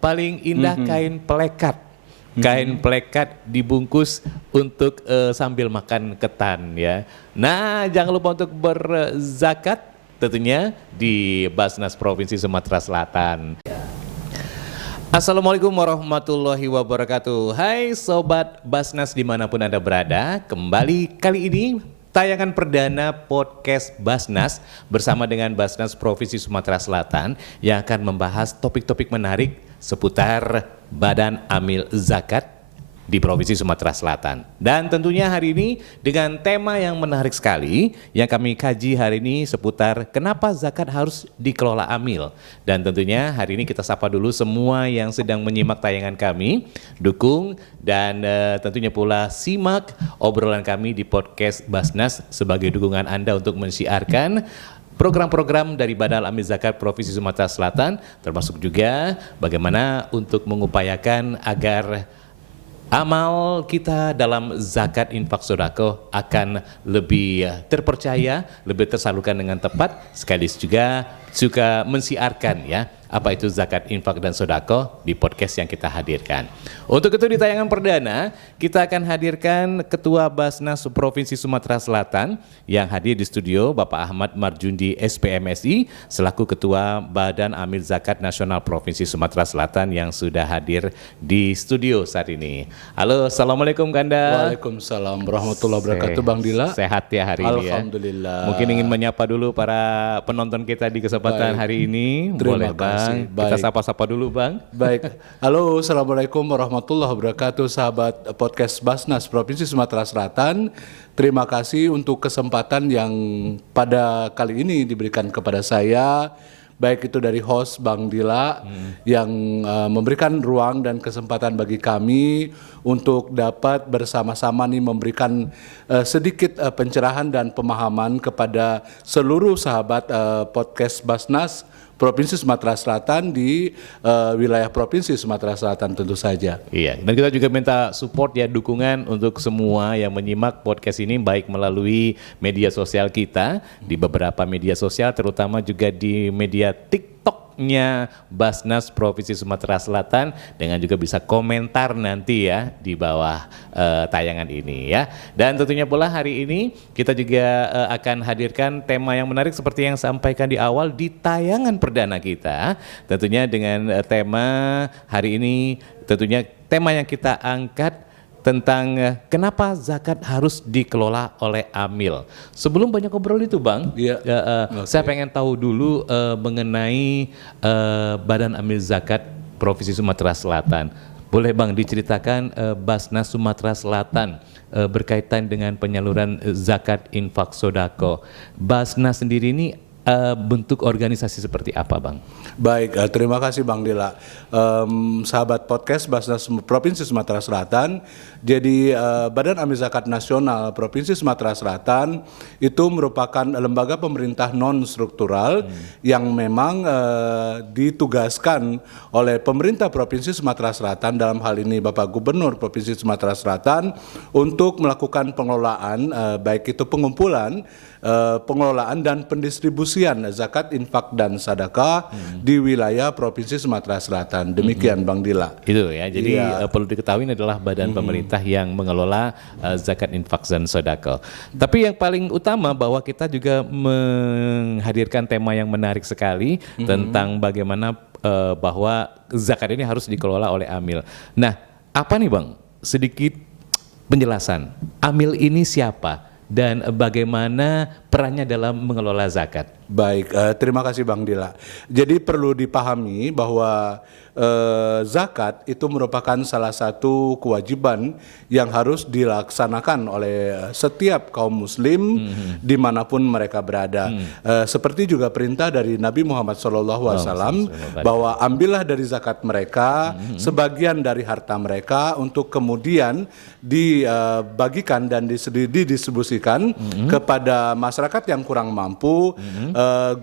Paling indah kain plekat. Kain plekat dibungkus untuk sambil makan ketan ya. Nah, jangan lupa untuk berzakat tentunya di Basnas Provinsi Sumatera Selatan. Assalamualaikum warahmatullahi wabarakatuh. Hai Sobat Basnas dimanapun Anda berada. Kembali kali ini tayangan perdana podcast Basnas bersama dengan Basnas Provinsi Sumatera Selatan yang akan membahas topik-topik menarik seputar Badan Amil Zakat di Provinsi Sumatera Selatan. Dan tentunya hari ini dengan tema yang menarik sekali yang kami kaji hari ini seputar kenapa zakat harus dikelola Amil. Dan tentunya hari ini kita sapa dulu semua yang sedang menyimak tayangan kami, dukung dan tentunya pula simak obrolan kami di podcast Basnas sebagai dukungan Anda untuk mensiarkan program-program dari Badan Amil Zakat Provinsi Sumatera Selatan, termasuk juga bagaimana untuk mengupayakan agar amal kita dalam zakat infak sodako akan lebih terpercaya, lebih tersalurkan dengan tepat, sekaligus juga suka mensiarkan ya apa itu zakat infak dan sodako di podcast yang kita hadirkan. Untuk itu di tayangan perdana kita akan hadirkan Ketua Basnas Provinsi Sumatera Selatan yang hadir di studio Bapak Ahmad Marjundi SPMSI selaku Ketua Badan Amil Zakat Nasional Provinsi Sumatera Selatan yang sudah hadir di studio saat ini. Halo, Assalamualaikum Kanda. Waalaikumsalam warahmatullahi wabarakatuh Bang Dila. Sehat ya hari ini ya. Alhamdulillah. Mungkin ingin menyapa dulu para penonton kita di kesempatan hari ini. Terima Boleh Bang. kasih. Kita Baik. sapa-sapa dulu Bang. Baik. Halo, Assalamualaikum warahmatullahi wabarakatuh sahabat podcast Basnas Provinsi Sumatera Selatan. Terima kasih untuk kesempatan yang pada kali ini diberikan kepada saya, baik itu dari host Bang Dila yang memberikan ruang dan kesempatan bagi kami untuk dapat bersama-sama nih memberikan sedikit pencerahan dan pemahaman kepada seluruh sahabat podcast Basnas Provinsi Sumatera Selatan di wilayah Provinsi Sumatera Selatan tentu saja. Iya, dan kita juga minta support ya, dukungan untuk semua yang menyimak podcast ini baik melalui media sosial kita, di beberapa media sosial terutama juga di media TikToknya Basnas Provinsi Sumatera Selatan, dengan juga bisa komentar nanti ya di bawah tayangan ini ya. Dan tentunya pula hari ini kita juga akan hadirkan tema yang menarik seperti yang sampaikan di awal di tayangan perdana kita. Tentunya dengan tema hari ini, tentunya tema yang kita angkat tentang kenapa zakat harus dikelola oleh Amil. Sebelum banyak ngobrol itu Bang, saya pengen tahu dulu mengenai Badan Amil Zakat Provinsi Sumatera Selatan. Boleh Bang diceritakan Basnas Sumatera Selatan berkaitan dengan penyaluran zakat infak sodako. Basnas sendiri ini bentuk organisasi seperti apa Bang? Baik, terima kasih Bang Dila. Sahabat podcast Basnas Provinsi Sumatera Selatan, jadi Badan Amil Zakat Nasional Provinsi Sumatera Selatan itu merupakan lembaga pemerintah non-struktural yang memang ditugaskan oleh pemerintah Provinsi Sumatera Selatan, dalam hal ini Bapak Gubernur Provinsi Sumatera Selatan, untuk melakukan pengelolaan baik itu pengumpulan, pengelolaan dan pendistribusian zakat, infak dan sedekah di wilayah Provinsi Sumatera Selatan. Demikian Bang Dila. Itu ya. Jadi perlu diketahui ini adalah badan pemerintah yang mengelola zakat, infak dan sedekah. Tapi yang paling utama bahwa kita juga menghadirkan tema yang menarik sekali tentang bagaimana bahwa zakat ini harus dikelola oleh Amil. Nah, apa nih Bang? Sedikit penjelasan. Amil ini siapa? Dan bagaimana perannya dalam mengelola zakat? Baik, terima kasih Bang Dila. Jadi perlu dipahami bahwa zakat itu merupakan salah satu kewajiban yang harus dilaksanakan oleh setiap kaum muslim dimanapun mereka berada. Seperti juga perintah dari Nabi Muhammad SAW bahwa ambillah dari zakat mereka sebagian dari harta mereka untuk kemudian dibagikan dan didistribusikan kepada masyarakat yang kurang mampu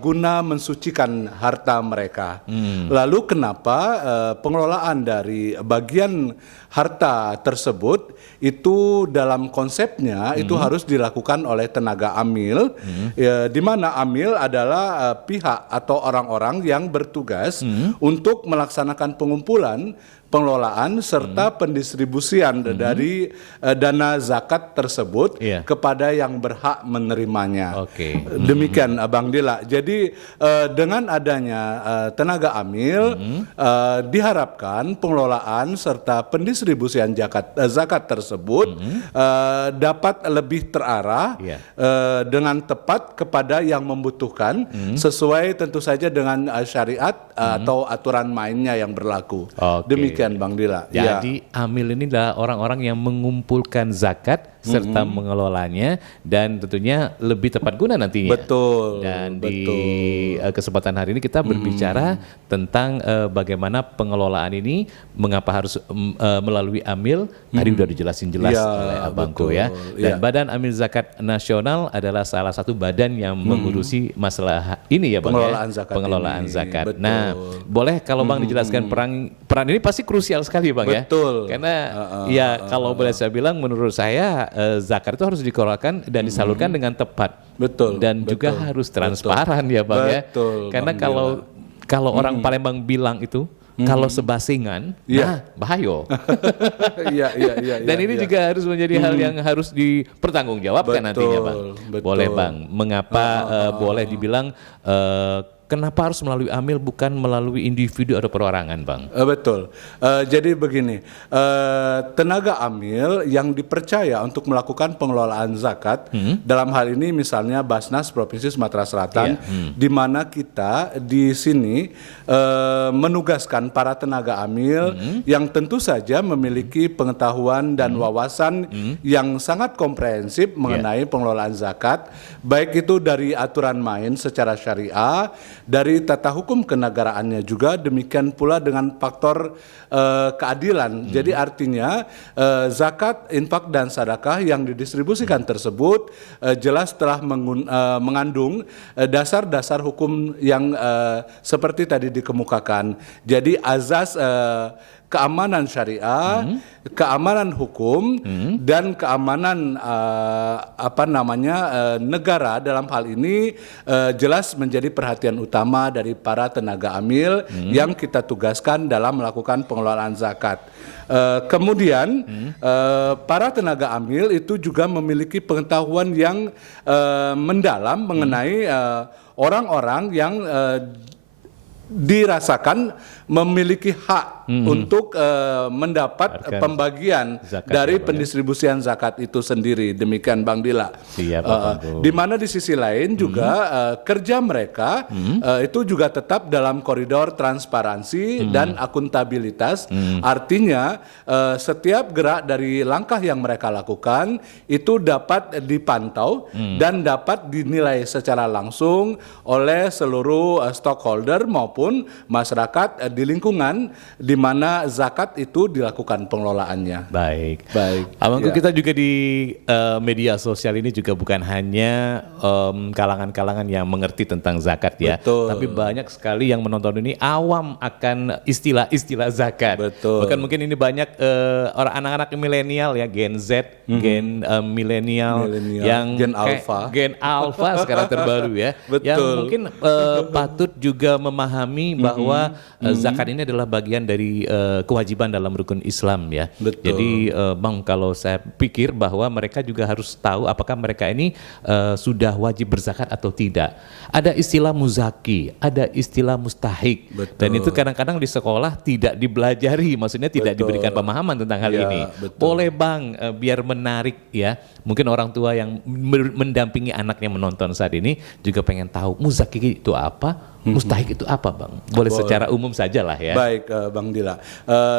guna mensucikan harta mereka. Lalu kenapa pengelolaan dari bagian harta tersebut itu dalam konsepnya itu harus dilakukan oleh tenaga amil, di mana amil adalah pihak atau orang-orang yang bertugas untuk melaksanakan pengumpulan, pengelolaan serta pendistribusian dari dana zakat tersebut kepada yang berhak menerimanya. Demikian Bang Dila. Jadi dengan adanya tenaga amil diharapkan pengelolaan serta pendistribusian zakat tersebut dapat lebih terarah dengan tepat kepada yang membutuhkan sesuai tentu saja dengan syariat atau aturan mainnya yang berlaku. Demikian Bang Dila. Jadi amil ini adalah orang-orang yang mengumpulkan zakat serta mengelolanya dan tentunya lebih tepat guna nantinya. Betul. Dan di kesempatan hari ini kita berbicara tentang bagaimana pengelolaan ini, mengapa harus melalui amil. Tadi udah dijelasin jelas oleh Abangku ya. Dan Badan Amil Zakat Nasional adalah salah satu badan yang mengurusi masalah ini ya Bang, pengelolaan zakat. Betul. Nah, boleh kalau Bang dijelaskan peran ini pasti krusial sekali Bang ya. Karena kalau boleh saya bilang menurut saya zakat itu harus dikeluarkan dan disalurkan dengan tepat. Dan juga harus transparan ya Bang ya. Karena kalau orang Palembang bilang itu kalau sebasingan, bahaya. Dan ini juga harus menjadi hal yang harus dipertanggungjawabkan nantinya Bang. Boleh Bang, mengapa boleh dibilang kenapa harus melalui amil bukan melalui individu atau perorangan Bang? Betul. Jadi begini, tenaga amil yang dipercaya untuk melakukan pengelolaan zakat, dalam hal ini misalnya Basnas Provinsi Sumatera Selatan, di mana kita di sini menugaskan para tenaga amil yang tentu saja memiliki pengetahuan dan wawasan yang sangat komprehensif mengenai pengelolaan zakat, baik itu dari aturan main secara syariah, dari tata hukum kenegaraannya juga, demikian pula dengan faktor keadilan. Jadi artinya zakat, infak dan sedekah yang didistribusikan tersebut jelas telah mengandung dasar-dasar hukum yang seperti tadi dikemukakan. Jadi azas keamanan syariah, keamanan hukum, dan keamanan negara dalam hal ini jelas menjadi perhatian utama dari para tenaga amil yang kita tugaskan dalam melakukan pengelolaan zakat. Kemudian para tenaga amil itu juga memiliki pengetahuan yang mendalam mengenai orang-orang yang dirasakan memiliki hak untuk mendapat pembagian dari pendistribusian zakat itu sendiri. Demikian Bang Dila. Di mana di sisi lain juga kerja mereka itu juga tetap dalam koridor transparansi dan akuntabilitas. Artinya setiap gerak dari langkah yang mereka lakukan itu dapat dipantau dan dapat dinilai secara langsung oleh seluruh stakeholder maupun masyarakat di lingkungan di mana zakat itu dilakukan pengelolaannya. Baik. Abangku, kita juga di media sosial ini juga bukan hanya kalangan-kalangan yang mengerti tentang zakat ya, tapi banyak sekali yang menonton ini awam akan istilah-istilah zakat. Bahkan mungkin ini banyak orang anak-anak milenial ya, Gen Z, Gen milenial yang Gen Alpha sekarang terbaru ya, yang mungkin patut juga memahami bahwa zakat ini adalah bagian dari kewajiban dalam rukun Islam ya. Jadi Bang, kalau saya pikir bahwa mereka juga harus tahu apakah mereka ini sudah wajib berzakat atau tidak. Ada istilah muzaki, ada istilah mustahik, dan itu kadang-kadang di sekolah tidak dipelajari, maksudnya tidak diberikan pemahaman tentang hal ini. Boleh Bang, biar menarik ya, mungkin orang tua yang mendampingi anaknya menonton saat ini juga pengen tahu muzaki itu apa, mustahik itu apa Bang? Boleh secara umum saja lah ya. Baik Bang Dila,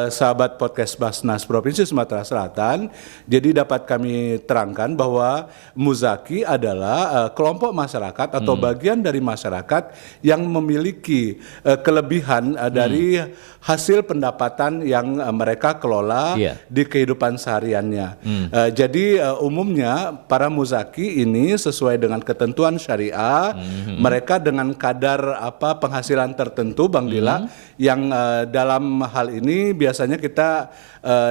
sahabat podcast Basnas Provinsi Sumatera Selatan, jadi dapat kami terangkan bahwa muzaki adalah kelompok masyarakat atau bagian dari masyarakat yang memiliki kelebihan dari hasil pendapatan yang mereka kelola di kehidupan sehariannya. Jadi umumnya para muzaki ini sesuai dengan ketentuan syariah, mereka dengan kadar penghasilan tertentu Bang Dila yang dalam hal ini biasanya kita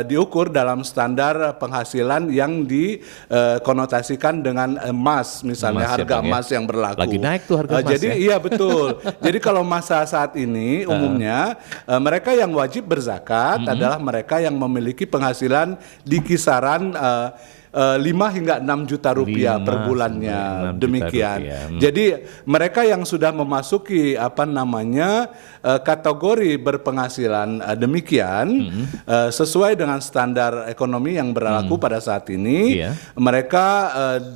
diukur dalam standar penghasilan yang dikonotasikan dengan emas, misalnya Emas ya, harga Bang, ya. emas yang berlaku. Lagi naik tuh harga emas jadi ya. iya betul. Jadi kalau masa saat ini umumnya mereka yang wajib berzakat adalah mereka yang memiliki penghasilan di kisaran 5 hingga 6 juta rupiah 5 per sampai bulannya, 6 juta demikian. rupiah. Jadi mereka yang sudah memasuki kategori berpenghasilan demikian sesuai dengan standar ekonomi yang berlaku pada saat ini, Iya. mereka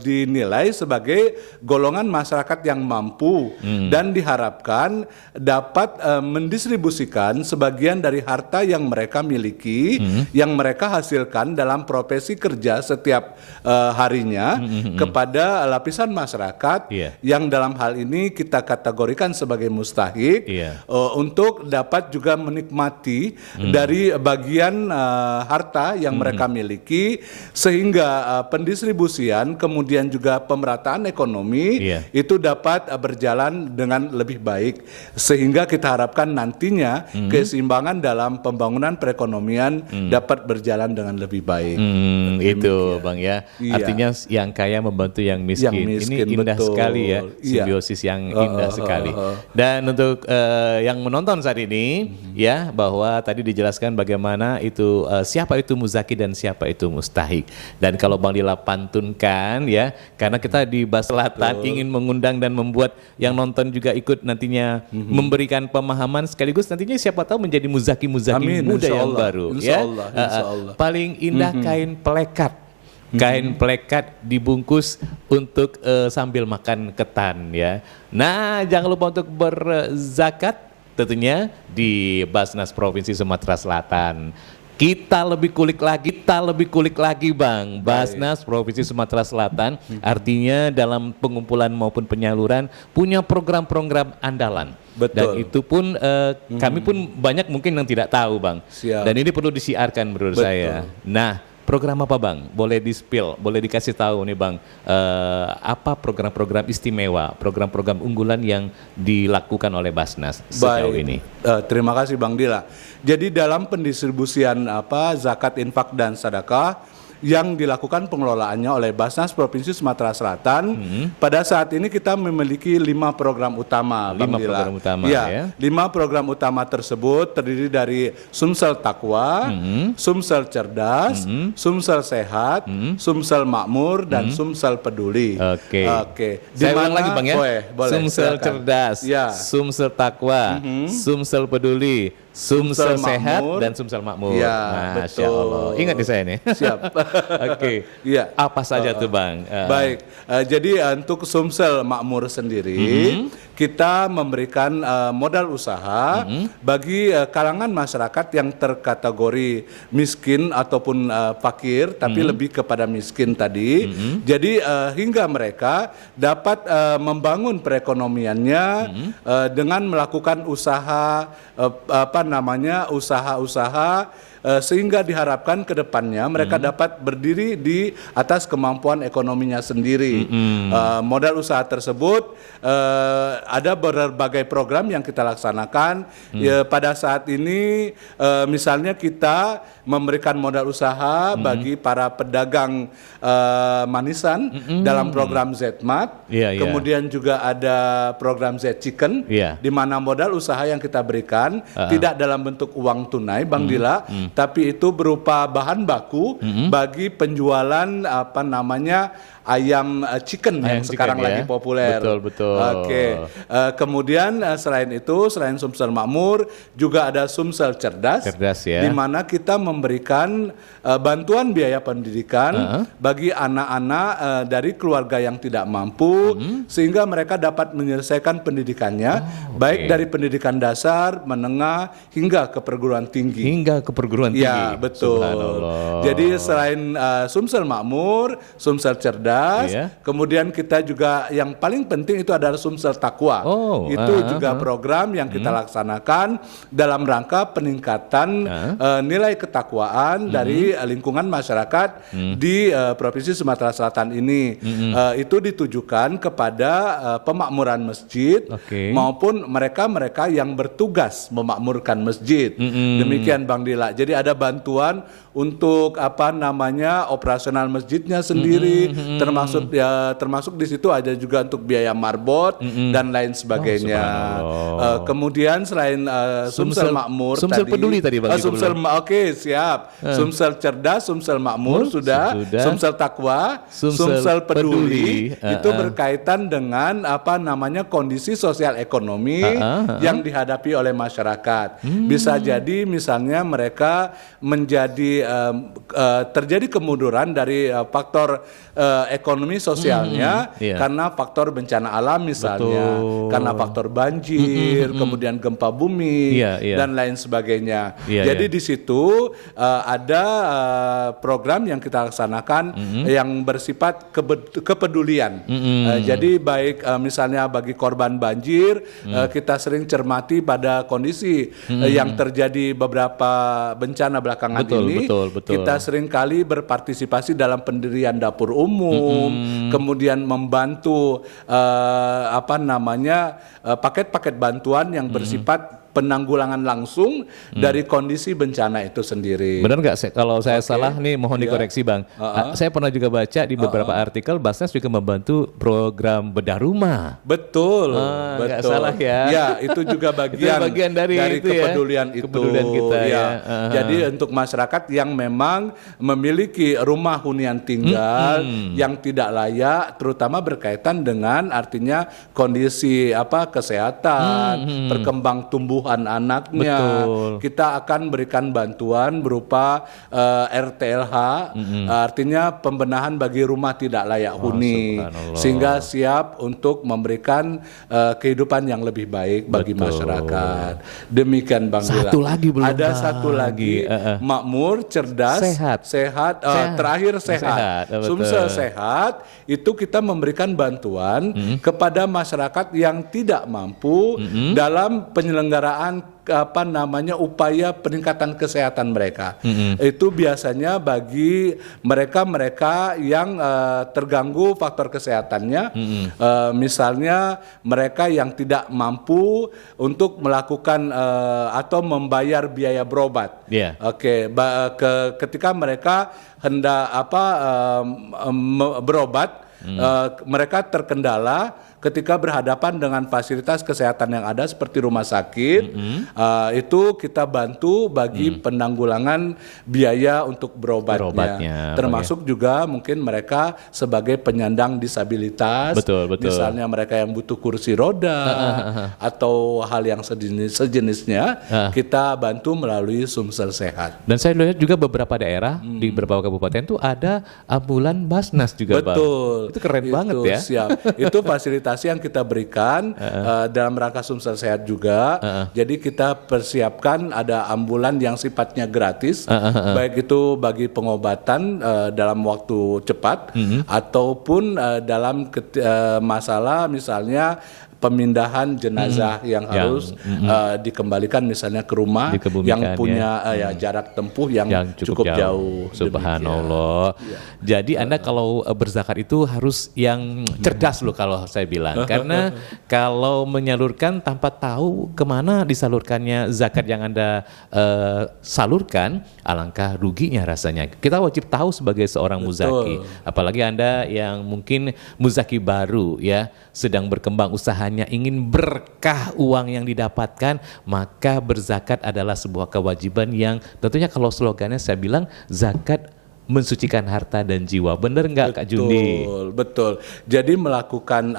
dinilai sebagai golongan masyarakat yang mampu dan diharapkan dapat mendistribusikan sebagian dari harta yang mereka miliki, yang mereka hasilkan dalam profesi kerja setiap harinya kepada lapisan masyarakat Iya. yang dalam hal ini kita kategorikan sebagai mustahik, Iya. untuk dapat juga menikmati dari bagian harta yang mereka miliki, sehingga pendistribusian kemudian juga pemerataan ekonomi Iya. itu dapat berjalan dengan lebih baik, sehingga kita harapkan nantinya keseimbangan dalam pembangunan perekonomian dapat berjalan dengan lebih baik. Itu Bang ya. Iya. Artinya yang kaya membantu yang miskin. Yang miskin, Ini indah betul. sekali ya, Iya. simbiosis yang indah sekali. Dan untuk yang menonton saat ini ya, bahwa tadi dijelaskan bagaimana itu siapa itu muzaki dan siapa itu mustahik. Dan kalau Bang Dila pantunkan ya, karena kita di Bas Selatan ingin mengundang dan membuat yang nonton juga ikut nantinya memberikan pemahaman, sekaligus nantinya siapa tahu menjadi muzaki-muzaki Amin, muda insya yang Allah, baru insya ya. Allah, insya Allah. Paling indah kain pelekat. Kain pelekat dibungkus untuk sambil makan ketan ya. Nah, jangan lupa untuk berzakat tentunya di Basnas Provinsi Sumatera Selatan. Kita lebih kulik lagi Bang. Basnas Provinsi Sumatera Selatan artinya dalam pengumpulan maupun penyaluran punya program-program andalan. Betul. Dan itu pun kami pun banyak mungkin yang tidak tahu Bang. Siap. Dan ini perlu disiarkan menurut Betul. saya. Nah, program apa Bang? Boleh di-spill, boleh dikasih tahu nih Bang, apa program-program istimewa, program-program unggulan yang dilakukan oleh Basnas sejauh ini? Terima kasih Bang Dila. Jadi dalam pendistribusian zakat, infak dan sedekah yang dilakukan pengelolaannya oleh Basnas Provinsi Sumatera Selatan, pada saat ini kita memiliki 5 program utama, Bang 5 Dila. program utama ya. ya. 5 program utama tersebut terdiri dari Sumsel Takwa, Sumsel Cerdas, Sumsel Sehat, Sumsel Makmur, dan Sumsel Peduli. Oke. Di Saya ulang mana- lagi Bang ya. Boleh, Sumsel silakan. Cerdas, Ya. Sumsel Takwa, Sumsel Peduli, Sumsel Sumsel Sehat, Makmur. dan Sumsel Makmur. Ya, Masya betul. Allah. Ingat nih saya nih. Siap. Oke. Iya. Apa saja tuh Bang? Baik, jadi untuk Sumsel Makmur sendiri kita memberikan modal usaha bagi kalangan masyarakat yang terkategori miskin ataupun fakir, tapi lebih kepada miskin tadi. Jadi hingga mereka dapat membangun perekonomiannya dengan melakukan usaha usaha-usaha sehingga diharapkan ke depannya mereka dapat berdiri di atas kemampuan ekonominya sendiri. Modal usaha tersebut ada berbagai program yang kita laksanakan. Ya, pada saat ini misalnya kita memberikan modal usaha bagi para pedagang manisan dalam program Z-Mart. Iya, iya. Kemudian juga ada program Z-Chicken, Iya. di mana modal usaha yang kita berikan tidak dalam bentuk uang tunai, Bang Dila, tapi itu berupa bahan baku bagi penjualan ayam chicken yang Ayam sekarang chicken, ya. lagi populer. Betul. Oke. Kemudian selain Sumsel Makmur juga ada Sumsel Cerdas, Cerdas, ya. di mana kita memberikan bantuan biaya pendidikan bagi anak-anak dari keluarga yang tidak mampu, sehingga mereka dapat menyelesaikan pendidikannya, baik dari pendidikan dasar, menengah hingga ke perguruan tinggi. Hingga ke perguruan tinggi. Ya, betul. Subhanallah. Jadi selain Sumsel Makmur, Sumsel Cerdas, cerdas. Iya. Kemudian kita juga yang paling penting itu adalah Sumsel Takwa. Itu juga program yang kita laksanakan dalam rangka peningkatan nilai ketakwaan dari lingkungan masyarakat di Provinsi Sumatera Selatan ini. Itu ditujukan kepada pemakmuran masjid maupun mereka-mereka yang bertugas memakmurkan masjid. Demikian Bang Dila. Jadi ada bantuan untuk operasional masjidnya sendiri, termasuk di situ ada juga untuk biaya marbot dan lain sebagainya. Kemudian selain Sumsel Makmur Sumsel tadi, peduli tadi Bang. Siap. Sumsel cerdas, Sumsel Makmur sudah, Sumsel Takwa, Sumsel peduli itu berkaitan dengan kondisi sosial ekonomi yang dihadapi oleh masyarakat. Bisa jadi misalnya mereka menjadi terjadi kemunduran dari faktor ekonomi sosialnya karena faktor bencana alam misalnya, karena faktor banjir, kemudian gempa bumi dan lain sebagainya. Jadi di situ ada program yang kita laksanakan yang bersifat kepedulian. Jadi baik misalnya bagi korban banjir, kita sering cermati pada kondisi yang terjadi beberapa bencana belakangan ini. Kita sering kali berpartisipasi dalam pendirian dapur umum, kemudian membantu paket-paket bantuan yang bersifat penanggulangan langsung dari kondisi bencana itu sendiri. Benar nggak? Kalau saya salah nih mohon dikoreksi Bang. Saya pernah juga baca di beberapa artikel Basnas juga membantu program bedah rumah. Betul. Nggak salah ya. Ya, itu juga bagian dari itu kepedulian ya? itu. Kepedulian kita ya. Jadi untuk masyarakat yang memang memiliki rumah hunian tinggal yang tidak layak, terutama berkaitan dengan artinya kondisi kesehatan, perkembang tumbuhan anaknya. Kita akan berikan bantuan berupa RTLH, artinya pembenahan bagi rumah tidak layak huni, sehingga siap untuk memberikan kehidupan yang lebih baik bagi masyarakat. Demikian Bang Dila. Ada satu lagi, makmur, cerdas, sehat. Terakhir sehat. Sumsel sehat itu kita memberikan bantuan kepada masyarakat yang tidak mampu dalam penyelenggaraan upaya peningkatan kesehatan mereka. Itu biasanya bagi mereka-mereka yang terganggu faktor kesehatannya, misalnya mereka yang tidak mampu untuk melakukan atau membayar biaya berobat. Ketika mereka hendak berobat, mereka terkendala ketika berhadapan dengan fasilitas kesehatan yang ada seperti rumah sakit, itu kita bantu bagi penanggulangan biaya untuk berobatnya. Termasuk juga mungkin mereka sebagai penyandang disabilitas, misalnya mereka yang butuh kursi roda atau hal yang sejenisnya, kita bantu melalui Sumsel Sehat. Dan saya lihat juga beberapa daerah di beberapa kabupaten tuh ada ambulan Basnas juga, Bang. Itu keren banget ya. Siap. Itu fasilitas yang kita berikan dalam rangka Sumsel Sehat juga. Jadi kita persiapkan ada ambulan yang sifatnya gratis, baik itu bagi pengobatan dalam waktu cepat ataupun dalam masalah misalnya pemindahan jenazah yang harus dikembalikan misalnya ke rumah yang punya jarak tempuh yang cukup jauh. Subhanallah. Jadi Anda kalau berzakat itu harus yang cerdas loh kalau saya bilang. Karena kalau menyalurkan tanpa tahu kemana disalurkannya zakat yang Anda salurkan, alangkah ruginya rasanya. Kita wajib tahu sebagai seorang muzaki. Apalagi Anda yang mungkin muzaki baru ya, sedang berkembang usahanya, ingin berkah uang yang didapatkan, maka berzakat adalah sebuah kewajiban yang tentunya kalau slogannya saya bilang zakat mensucikan harta dan jiwa. Bener nggak Kak Jundi? Betul. Jadi melakukan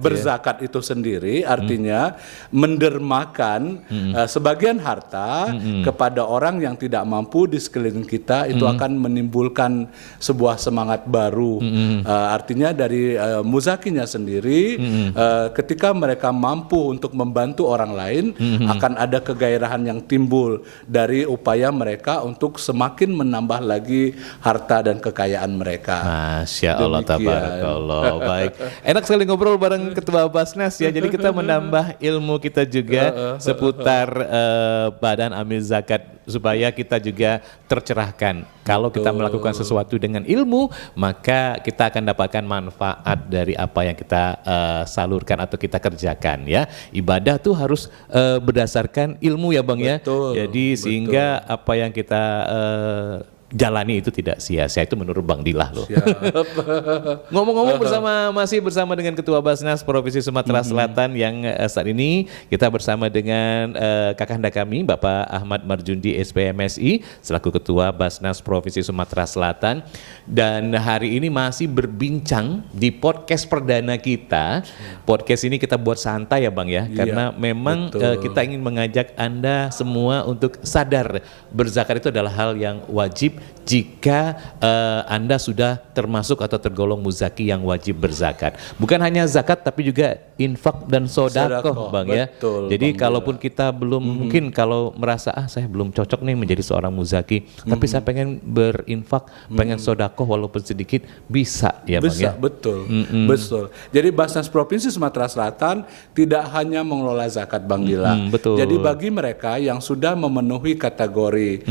berzakat itu sendiri artinya mendermakan sebagian harta kepada orang yang tidak mampu di sekeliling kita, itu akan menimbulkan sebuah semangat baru. Artinya dari muzakinya sendiri, ketika mereka mampu untuk membantu orang lain, akan ada kegairahan yang timbul dari upaya mereka untuk semakin menambah lagi harta dan kekayaan mereka. Masya Allah, tabarakallah. Baik, enak sekali ngobrol bareng Ketua Basnas ya. Jadi kita menambah ilmu kita juga seputar Badan Amil Zakat supaya kita juga tercerahkan. Kalau kita melakukan sesuatu dengan ilmu, maka kita akan dapatkan manfaat dari apa yang kita salurkan atau kita kerjakan ya. Ibadah tuh harus berdasarkan ilmu ya Bang ya. Jadi sehingga apa yang kita jalani itu tidak sia-sia, itu menurut Bang Dilah loh. Ngomong-ngomong masih bersama dengan Ketua Basnas Provinsi Sumatera Selatan yang saat ini kita bersama dengan kakanda kami Bapak Ahmad Marjundi SPMSI selaku Ketua Basnas Provinsi Sumatera Selatan, dan hari ini masih berbincang di podcast perdana kita. Podcast ini kita buat santai ya Bang ya, karena memang kita ingin mengajak Anda semua untuk sadar berzakat itu adalah hal yang wajib jika Anda sudah termasuk atau tergolong muzaki yang wajib berzakat. Bukan hanya zakat tapi juga infak dan sedekah Bang ya. Jadi kalaupun kita belum mungkin kalau merasa saya belum cocok nih menjadi seorang muzaki, tapi saya pengen berinfak, pengen sedekah walaupun sedikit, bisa ya Bang ya. Betul. Jadi Basnas Provinsi Sumatera Selatan tidak hanya mengelola zakat Bang Dila. Jadi bagi mereka yang sudah memenuhi kategori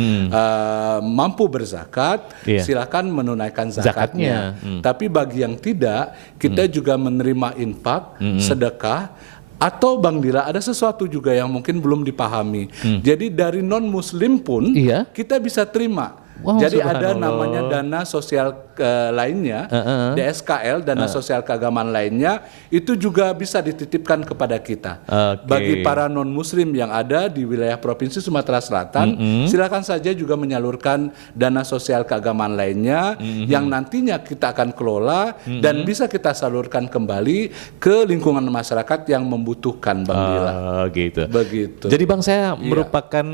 mampu berzakat, silakan menunaikan zakatnya. Tapi bagi yang tidak, kita juga menerima infak, sedekah, atau Bang Dila ada sesuatu juga yang mungkin belum dipahami. Jadi dari non Muslim pun kita bisa terima. Wow, jadi ada namanya dana sosial lainnya, DSKL, dana sosial keagamaan lainnya, itu juga bisa dititipkan kepada kita. Bagi para non muslim yang ada di wilayah Provinsi Sumatera Selatan, silakan saja juga menyalurkan dana sosial keagamaan lainnya yang nantinya kita akan kelola dan bisa kita salurkan kembali ke lingkungan masyarakat yang membutuhkan Bang Dila. Gitu. Begitu. Jadi Bang, saya merupakan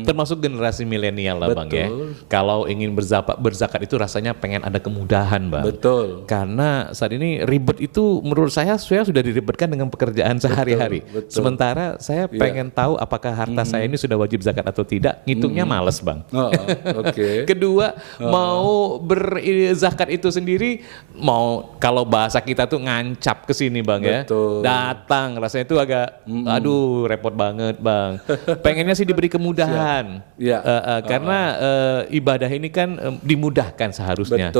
termasuk generasi milenial lah Bang ya. Kalau ingin berzakat itu rasanya pengen ada kemudahan Bang. Betul. Karena saat ini ribet itu menurut saya sudah diribetkan dengan pekerjaan sehari-hari. Sementara saya pengen tahu apakah harta saya ini sudah wajib zakat atau tidak, ngitungnya males Bang. Kedua, mau berzakat itu sendiri, mau kalau bahasa kita tuh ngancap ke sini Bang ya. Datang rasanya itu agak aduh repot banget Bang. Pengennya sih diberi kemudahan. Karena ibadah ini kan dimudahkan seharusnya.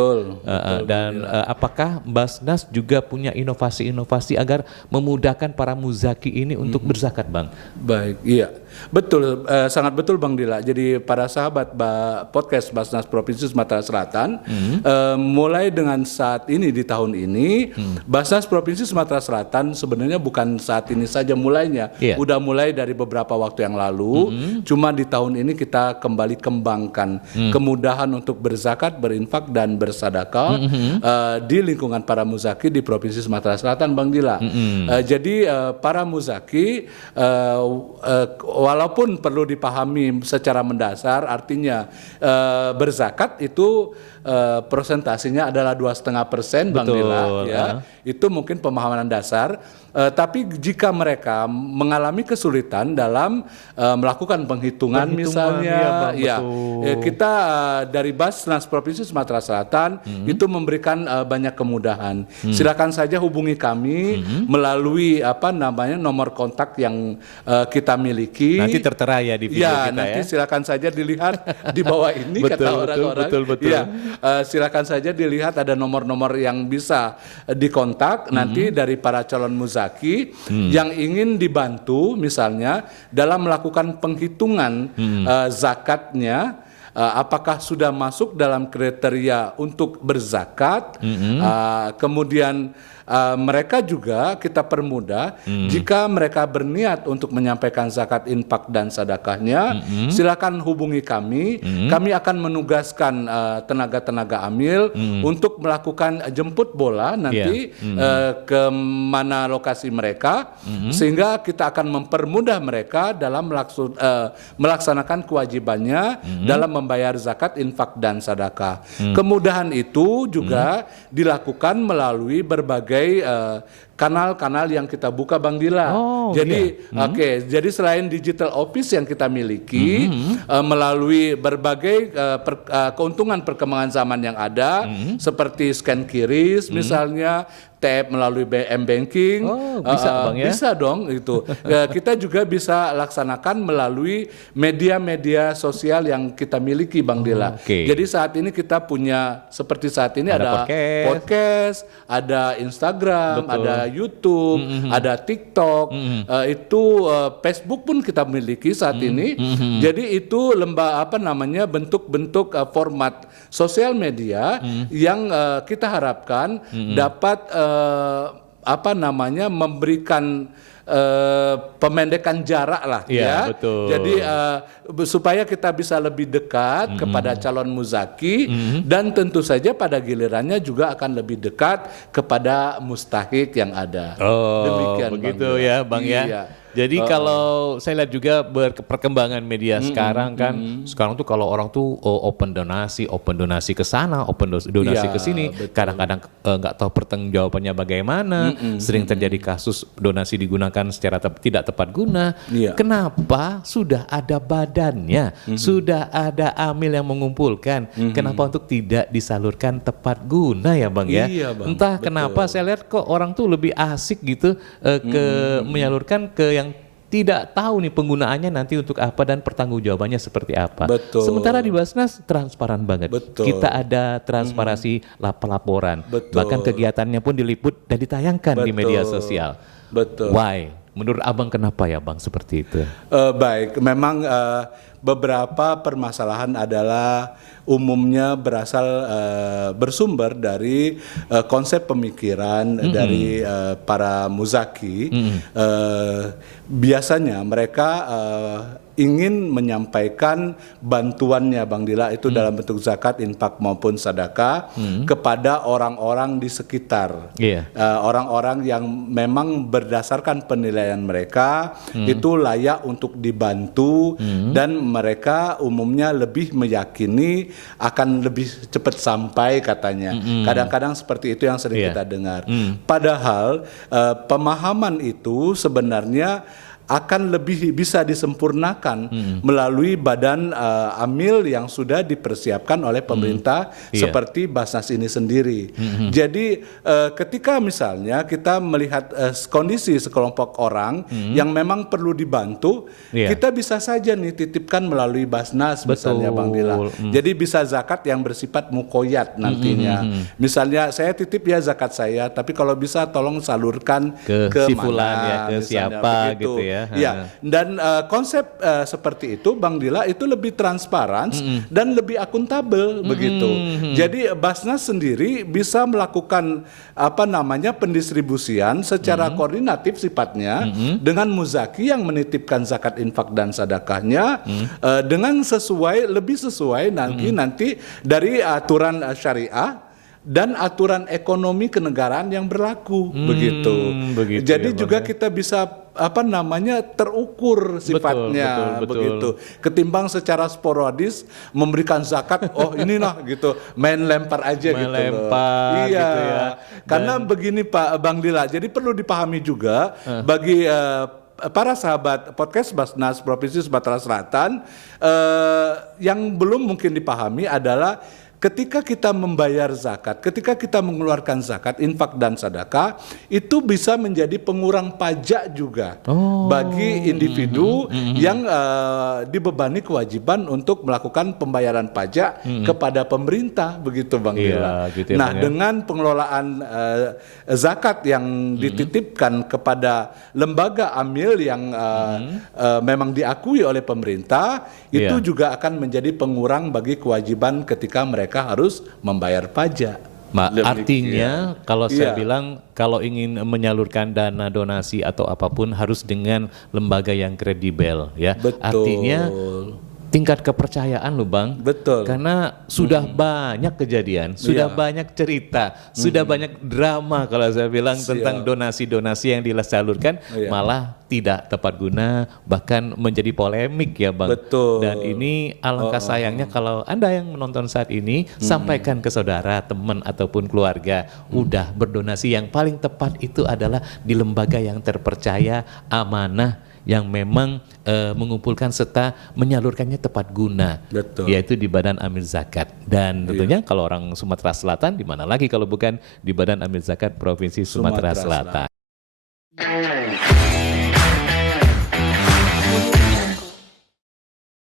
Dan apakah Basnas juga punya inovasi-inovasi agar memudahkan para muzaki ini untuk berzakat Bang? Baik, iya. Betul, sangat betul Bang Dila. Jadi para sahabat podcast Basnas Provinsi Sumatera Selatan, mulai dengan saat ini di tahun ini, Basnas Provinsi Sumatera Selatan sebenarnya bukan saat ini saja mulainya. Udah mulai dari beberapa waktu yang lalu, cuma di tahun ini kita kembali kembangkan kemudahan untuk berzakat, berinfak dan bersedekah di lingkungan para muzaki di Provinsi Sumatera Selatan Bang Dila. Jadi para muzaki walaupun perlu dipahami secara mendasar, artinya berzakat itu persentasenya adalah 2,5% Bang Dila, ya. Itu mungkin pemahaman dasar. Tapi jika mereka mengalami kesulitan dalam melakukan penghitungan misalnya, kita dari Basnas Provinsi Sumatera Selatan itu memberikan banyak kemudahan. Silakan saja hubungi kami melalui nomor kontak yang kita miliki. Nanti tertera ya di video kita nanti silakan saja dilihat di bawah ini kata orang-orang. Silakan saja dilihat ada nomor-nomor yang bisa dikontak nanti dari para calon muzaki yang ingin dibantu misalnya dalam melakukan penghitungan zakatnya, apakah sudah masuk dalam kriteria untuk berzakat, kemudian mereka juga kita permudah jika mereka berniat untuk menyampaikan zakat, infak dan sedekahnya, silakan hubungi kami. Kami akan menugaskan tenaga-tenaga amil untuk melakukan jemput bola nanti ke mana lokasi mereka, sehingga kita akan mempermudah mereka dalam melaksanakan kewajibannya dalam membayar zakat, infak dan sedekah. Kemudahan itu juga dilakukan melalui berbagai kanal-kanal yang kita buka Bang Dila. Jadi jadi selain digital office yang kita miliki melalui berbagai keuntungan perkembangan zaman yang ada seperti scan QRIS misalnya, tap melalui banking, bisa Bang ya? bisa dong itu. Kita juga bisa laksanakan melalui media-media sosial yang kita miliki Bang Dila. Jadi saat ini kita punya seperti saat ini ada podcast, ada Instagram, ada YouTube, ada TikTok, itu Facebook pun kita miliki saat ini. Jadi itu bentuk-bentuk format sosial media yang kita harapkan dapat memberikan pemendekan jarak lah ya. Betul. Jadi supaya kita bisa lebih dekat kepada calon muzaki dan tentu saja pada gilirannya juga akan lebih dekat kepada mustahik yang ada. Demikian begitu Bang ya Bang ya. Jadi kalau saya lihat juga perkembangan media sekarang kan, sekarang tuh kalau orang tuh open donasi ke sana, open donasi ke sini, kadang-kadang nggak tahu pertanggungjawabannya bagaimana, sering terjadi kasus donasi digunakan secara tidak tepat guna. Kenapa sudah ada badannya, sudah ada amil yang mengumpulkan, kenapa untuk tidak disalurkan tepat guna ya Bang ya? Bang, entah kenapa saya lihat kok orang tuh lebih asik gitu menyalurkan ke yang tidak tahu nih penggunaannya nanti untuk apa dan pertanggungjawabannya seperti apa. Sementara di Basnas transparan banget. Kita ada transparansi laporan. Bahkan kegiatannya pun diliput dan ditayangkan di media sosial. Why? Menurut Abang kenapa ya Bang seperti itu? Baik, memang beberapa permasalahan adalah umumnya bersumber dari konsep pemikiran dari para muzaki. Biasanya mereka ingin menyampaikan bantuannya Bang Dila itu dalam bentuk zakat, infak maupun sedekah kepada orang-orang di sekitar. Orang-orang yang memang berdasarkan penilaian mereka itu layak untuk dibantu dan mereka umumnya lebih meyakini akan lebih cepat sampai katanya. Kadang-kadang seperti itu yang sering kita dengar. Padahal pemahaman itu sebenarnya akan lebih bisa disempurnakan melalui badan amil yang sudah dipersiapkan oleh pemerintah seperti Basnas ini sendiri. Jadi ketika misalnya kita melihat kondisi sekelompok orang yang memang perlu dibantu, kita bisa saja nih titipkan melalui Basnas misalnya Bang Dila. Jadi bisa zakat yang bersifat mukoyat nantinya. Misalnya saya titip ya zakat saya, tapi kalau bisa tolong salurkan ke si fulan mana, ya, ke siapa gitu ya. Dan konsep seperti itu Bang Dila itu lebih transparan dan lebih akuntabel begitu. Jadi Basnas sendiri bisa melakukan pendistribusian secara koordinatif sifatnya dengan muzaki yang menitipkan zakat infak dan sedekahnya dengan lebih sesuai nanti dari aturan syariah dan aturan ekonomi kenegaraan yang berlaku begitu. Jadi ya, juga kita bisa terukur sifatnya begitu. Ketimbang secara sporadis memberikan zakat, oh inilah gitu, main lempar aja gitu. Lempar gitu ya. Karena begini Pak Bang Dila, jadi perlu dipahami juga bagi para sahabat podcast Basnas Provinsi Sumatera Selatan yang belum mungkin dipahami adalah ketika kita membayar zakat, ketika kita mengeluarkan zakat, infak dan sedekah, itu bisa menjadi pengurang pajak juga bagi individu yang dibebani kewajiban untuk melakukan pembayaran pajak kepada pemerintah, begitu Bang Dila. Gitu ya, nah, dengan pengelolaan zakat yang dititipkan kepada lembaga amil yang memang diakui oleh pemerintah, itu juga akan menjadi pengurang bagi kewajiban ketika mereka harus membayar pajak. Artinya kalau saya bilang kalau ingin menyalurkan dana donasi atau apapun harus dengan lembaga yang kredibel ya. Betul. Artinya tingkat kepercayaan loh Bang. Betul. Karena sudah banyak kejadian, sudah banyak cerita, sudah banyak drama kalau saya bilang tentang donasi-donasi yang disalurkan malah tidak tepat guna, bahkan menjadi polemik ya Bang. Betul. Dan ini alangkah sayangnya kalau Anda yang menonton saat ini sampaikan ke saudara, teman ataupun keluarga, udah berdonasi yang paling tepat itu adalah di lembaga yang terpercaya, amanah, yang memang mengumpulkan serta menyalurkannya tepat guna, yaitu di Badan Amil Zakat. Dan tentunya kalau orang Sumatera Selatan, di mana lagi kalau bukan di Badan Amil Zakat Provinsi Sumatera Selatan.